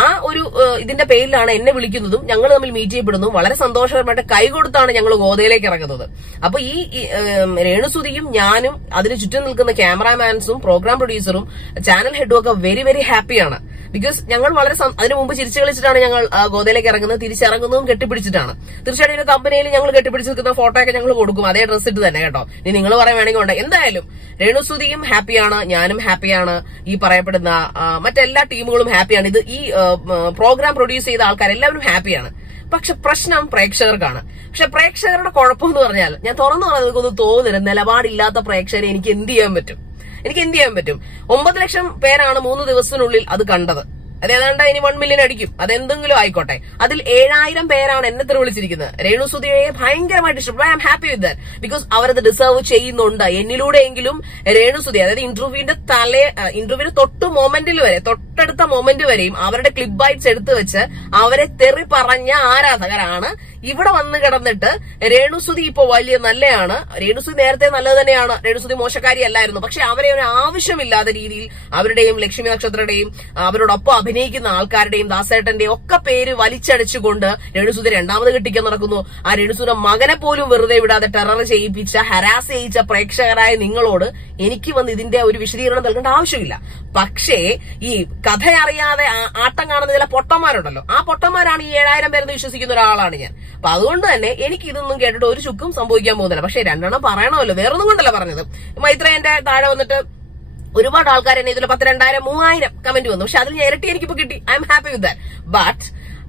ആ ഒരു ഇതിന്റെ പേരിലാണ് എന്നെ വിളിക്കുന്നതും ഞങ്ങൾ തമ്മിൽ മീറ്റ് ചെയ്യപ്പെടുന്നതും. വളരെ സന്തോഷകരമായിട്ട് കൈകൊടുത്താണ് ഞങ്ങൾ ഗോതയിലേക്ക് ഇറങ്ങുന്നത്. അപ്പൊ ഈ രേണുസുതിയും ഞാനും അതിന് ചുറ്റും നിൽക്കുന്ന ക്യാമറാമാൻസും പ്രോഗ്രാം പ്രൊഡ്യൂസറും ചാനൽ ഹെഡും ഒക്കെ വെരി വെരി ഹാപ്പിയാണ്. ബിക്കോസ് ഞങ്ങൾ വളരെ അതിനു മുമ്പ് ചിരിച്ചു കളിച്ചിട്ടാണ് ഞങ്ങൾ ഗോതയിലേക്ക് ഇറങ്ങുന്നത്. തിരിച്ചിറങ്ങുന്നതും കെട്ടിപ്പിടിച്ചിട്ടാണ്. തീർച്ചയായിട്ടും ഇതിന്റെ കമ്പനിയിൽ ഞങ്ങൾ കെട്ടിപ്പിടിച്ചിരിക്കുന്ന ഫോട്ടോ ഒക്കെ ഞങ്ങൾ കൊടുക്കും, അതേ ഡ്രസ് ഇട്ട് തന്നെ കേട്ടോ. ഇനി നിങ്ങൾ പറയാൻ വേണമെങ്കിൽ ഉണ്ട്. എന്തായാലും രേണുസുതിയും ഹാപ്പിയാണ്, ഞാനും ഹാപ്പിയാണ്, ഈ പറയപ്പെടുന്ന മറ്റെല്ലാ ടീമുകളും ഹാപ്പിയാണ്. ഇത് ഈ പ്രോഗ്രാം പ്രൊഡ്യൂസ് ചെയ്ത ആൾക്കാർ എല്ലാവരും ഹാപ്പിയാണ്. പക്ഷെ പ്രശ്നം പ്രേക്ഷകർക്കാണ്. പക്ഷെ പ്രേക്ഷകരുടെ കുഴപ്പം എന്ന് പറഞ്ഞാൽ, ഞാൻ തുറന്നു പറഞ്ഞാൽ നിങ്ങൾക്കൊന്നും തോന്നുന്നില്ല, നിലപാടില്ലാത്ത പ്രേക്ഷകരെ എനിക്ക് എന്ത് ചെയ്യാൻ പറ്റും? 9 ലക്ഷം പേരാണ് 3 ദിവസത്തിനുള്ളിൽ അത് കണ്ടത്. അത് ഏതാണ്ട് ഇനി 1 മില്യൺ അടിക്കും, അതെന്തെങ്കിലും ആയിക്കോട്ടെ. അതിൽ 7000 പേരാണ് എന്നെ തെറി വിളിച്ചിരിക്കുന്നത്. രേണുസുതിയെ ഭയങ്കരമായിട്ട് ഇഷ്ടപ്പെട്ടു. I am happy with that. Because അവരത് ഡിസേർവ് ചെയ്യുന്നുണ്ട്. എന്നിലൂടെയെങ്കിലും രേണുസുതി, അതായത് ഇന്റർവ്യൂവിന്റെ തൊട്ടടുത്ത മൊമെന്റ് വരെയും അവരുടെ ക്ലിപ്പ് ബൈറ്റ്സ് എടുത്തു വെച്ച് അവരെ തെറി പറഞ്ഞ ആരാധകരാണ് ഇവിടെ വന്ന് കിടന്നിട്ട് രേണുസുതി ഇപ്പൊ വലിയ നല്ലതാണ്, രേണുസുതി നേരത്തെ നല്ലത് തന്നെയാണ്, രേണുസുതി മോശക്കാരി അല്ലായിരുന്നു, പക്ഷെ അവരെ ഒരു ആവശ്യമില്ലാത്ത രീതിയിൽ അവരുടെയും ലക്ഷ്മി നക്ഷത്രയുടെയും അവരോടൊപ്പം അഭിനയിക്കുന്ന ആൾക്കാരുടെയും ദാസേട്ടന്റെയും ഒക്കെ പേര് വലിച്ചടിച്ചുകൊണ്ട് രേണുസുതി 2ാമത് കെട്ടിക്കാൻ നടക്കുന്നു. ആ രേണുസുതിയുടെ മകനെ പോലും വെറുതെ വിടാതെ ടെറർ ചെയ്യിപ്പിച്ച, ഹരാസ് ചെയ്യിച്ച പ്രേക്ഷകരായ നിങ്ങളോട് എനിക്ക് വന്ന് ഇതിന്റെ ഒരു വിശദീകരണം നൽകേണ്ട ആവശ്യമില്ല. പക്ഷേ ഈ കഥ അറിയാതെ ആട്ടം കാണുന്ന ചില പൊട്ടന്മാരുണ്ടല്ലോ, ആ പൊട്ടന്മാരാണ് ഈ 7000 പേരെന്ന് വിശ്വസിക്കുന്ന ഒരാളാണ് ഞാൻ. അപ്പൊ അതുകൊണ്ട് തന്നെ എനിക്ക് ഇതൊന്നും കേട്ടിട്ട് ഒരു ചുക്കും സംഭവിക്കാൻ പോകുന്നില്ല. പക്ഷെ 2 പറയണമല്ലോ, വേറൊന്നും കൊണ്ടല്ല പറഞ്ഞത്. മൈത്രേന്റെ താഴെ വന്നിട്ട് ഒരുപാട് ആൾക്കാർ എന്നെ ഇതിൽ 10, 2000, 3000 കമന്റ് വന്നു. പക്ഷെ അതിൽ ഞാൻ ഇരട്ടി എനിക്കിപ്പോ കിട്ടി. I am happy with that. But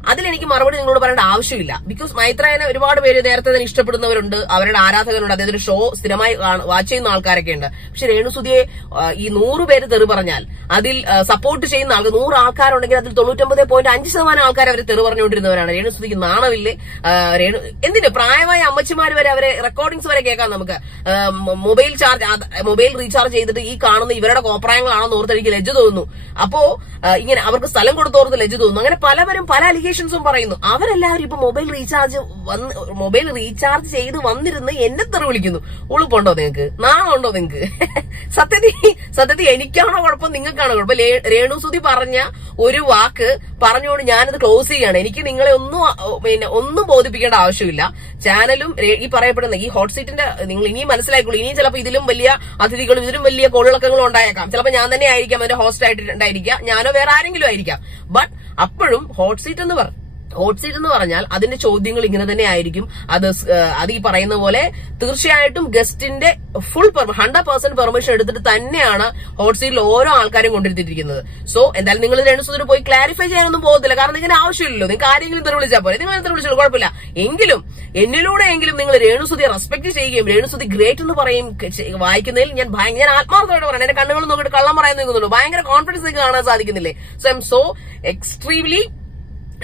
അതിലെനിക്ക് മറുപടി നിങ്ങളോട് പറയേണ്ട ആവശ്യമില്ല. ബിക്കോസ് മൈത്രേനെ ഒരുപാട് പേര് നേരത്തെ തന്നെ ഇഷ്ടപ്പെടുന്നവരുണ്ട്, അവരുടെ ആരാധകരുണ്ട്, അദ്ദേഹത്തിന്റെ ഷോ സ്ഥിരമായി വാച്ച് ചെയ്യുന്ന ആൾക്കാരൊക്കെ ഉണ്ട്. പക്ഷെ രേണുസുതിയെ ഈ 100 പേര് തെറി പറഞ്ഞാൽ അതിൽ സപ്പോർട്ട് ചെയ്യുന്ന ആൾക്ക് 100 ആൾക്കാരുണ്ടെങ്കിൽ അതിൽ 99.5% ആൾക്കാർ അവർ തെറി പറഞ്ഞുകൊണ്ടിരുന്നവരാണ്. രേണുസുതിക്ക് നാണമില്ലേ? എന്തിന് പ്രായമായ അമ്മച്ചിമാർ വരെ അവരെ റെക്കോർഡിങ്സ് വരെ കേൾക്കാം നമുക്ക്. മൊബൈൽ റീചാർജ് ചെയ്തിട്ട് ഈ കാണുന്ന ഇവരുടെ കോപ്രായങ്ങളാണെന്ന് ഓർത്ത് എനിക്ക് ലജ്ജ തോന്നുന്നു. അപ്പോ ഇങ്ങനെ അവർക്ക് സ്ഥലം കൊടുത്തോർത്ത് ലജ്ജ തോന്നുന്നു. അങ്ങനെ പലവരും പല അലിഗേഷൻസും പറയുന്നു. അവരെല്ലാവരും ഇപ്പൊ മൊബൈൽ റീചാർജ് ചെയ്ത് വന്നിരുന്ന് എന്നെ തെറി വിളിക്കുന്നു. ഉളുപ്പുണ്ടോ നിങ്ങൾക്ക്? നാണമുണ്ടോ നിങ്ങൾക്ക്? സത്യത്തിൽ എനിക്കാണോ കുഴപ്പം, നിങ്ങൾക്കാണോ കുഴപ്പം? രേണുസുതി പറഞ്ഞ ഒരു വാക്ക് പറഞ്ഞുകൊണ്ട് ഞാനത് ക്ലോസ് ചെയ്യാണ്. എനിക്ക് നിങ്ങളെ ഒന്നും ബോധിപ്പിക്കേണ്ട ആവശ്യമില്ല. ചാനലും ഈ പറയപ്പെടുന്ന ഈ ഹോട്ട് സീറ്റിന്റെ നിങ്ങൾ ഇനിയും മനസ്സിലാക്കിക്കോളൂ. ഇനിയും ചിലപ്പോൾ ഇതിലും വലിയ അതിഥികളും ഇതിലും വലിയ കോളിളക്കങ്ങളും ഉണ്ടായേക്കാം. ചിലപ്പോൾ ഞാൻ തന്നെ ആയിരിക്കാം അതിന്റെ ഹോസ്റ്റ് ആയിട്ടുണ്ടായിരിക്കാം, ഞാനോ വേറെ ആരെങ്കിലും ആയിരിക്കാം. ബട്ട് അപ്പോഴും ഹോട്ട് സീറ്റ് എന്ന് പറഞ്ഞാൽ അതിന്റെ ചോദ്യങ്ങൾ ഇങ്ങനെ തന്നെ ആയിരിക്കും. അത് ഈ പറയുന്ന പോലെ തീർച്ചയായിട്ടും ഗസ്റ്റിന്റെ ഫുൾ 100% പെർമിഷൻ എടുത്തിട്ട് തന്നെയാണ് ഹോട്ട് സീറ്റിൽ ഓരോ ആൾക്കാരും കൊണ്ടിരുത്തിയിരിക്കുന്നത്. സോ എന്തായാലും നിങ്ങൾ രേണുസുതിയോട് പോയി ക്ലാരിഫൈ ചെയ്യാനൊന്നും പോകത്തില്ല. കാരണം ഇതിന് ആവശ്യമില്ലല്ലോ. നിങ്ങൾക്ക് ആരെങ്കിലും തെറി വിളിച്ചാൽ പോലെ, നിങ്ങൾ തെറി വിളിച്ചോളൂ, കുഴപ്പമില്ല. എന്നിലൂടെയെങ്കിലും നിങ്ങൾ രേണുസുതിയെ റെസ്പെക്ട് ചെയ്യുകയും രേണുസുതി ഗ്രേറ്റ് എന്ന് വായിക്കുന്നതിൽ ഞാൻ ആത്മാർത്ഥമായിട്ട് പറയാം. എന്റെ കണ്ണുകൾ നോക്കിയിട്ട് കള്ളം പറയാൻ നിൽക്കുന്നുണ്ട്. ഭയങ്കര കോൺഫിഡൻസ് കാണാൻ സാധിക്കുന്നില്ലേ? So I am so extremely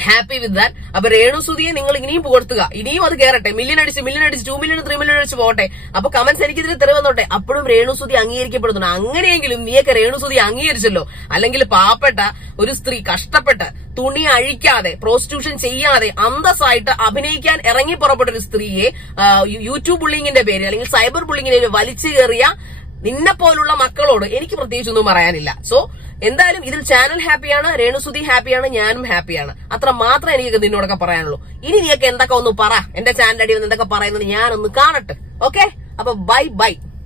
happy with that. അപ്പൊ രേണുസുതിയെ നിങ്ങൾ ഇനിയും പുകഴ്ത്തുക, ഇനിയും അത് കയറട്ടെ. മില്യൺ അടിച്ച് 2 മില്യൺ 3 മില്യൺ അടിച്ച് പോട്ടെ. അപ്പൊ കമന്റ്സ് എനിക്കിതിന് തെറി വന്നോട്ടെ. അപ്പോഴും രേണുസുതി അംഗീകരിക്കപ്പെടുന്നുണ്ട്. അങ്ങനെയെങ്കിലും നീയൊക്കെ രേണുസുതി അംഗീകരിച്ചല്ലോ. അല്ലെങ്കിൽ പാവപ്പെട്ട ഒരു സ്ത്രീ കഷ്ടപ്പെട്ട് തുണി അഴിക്കാതെ പ്രോസ്റ്റിറ്റ്യൂഷൻ ചെയ്യാതെ അന്തസ്സായിട്ട് അഭിനയിക്കാൻ ഇറങ്ങി പുറപ്പെട്ട ഒരു സ്ത്രീയെ യൂട്യൂബ് ബുള്ളിങ്ങിന്റെ പേര് അല്ലെങ്കിൽ സൈബർ ബുള്ളിങ്ങിന്റെ പേര് വലിച്ചു കയറിയ നിന്നെ പോലുള്ള മക്കളോട് എനിക്ക് പ്രത്യേകിച്ചൊന്നും പറയാനില്ല. സോ എന്തായാലും ഇതിൽ ചാനൽ ഹാപ്പിയാണ്, രേണുസുതി ഹാപ്പിയാണ്, ഞാനും ഹാപ്പിയാണ്. അത്ര മാത്രമേ എനിക്ക് നിന്നോടൊക്കെ പറയാനുള്ളൂ. ഇനി നീയൊക്കെ എന്തൊക്കെ ഒന്ന് പറ, എന്റെ ചാനൽ അടി വന്ന് എന്തൊക്കെ പറയുന്നത് ഞാനൊന്ന് കാണട്ടെ. ഓക്കെ, അപ്പൊ ബൈ.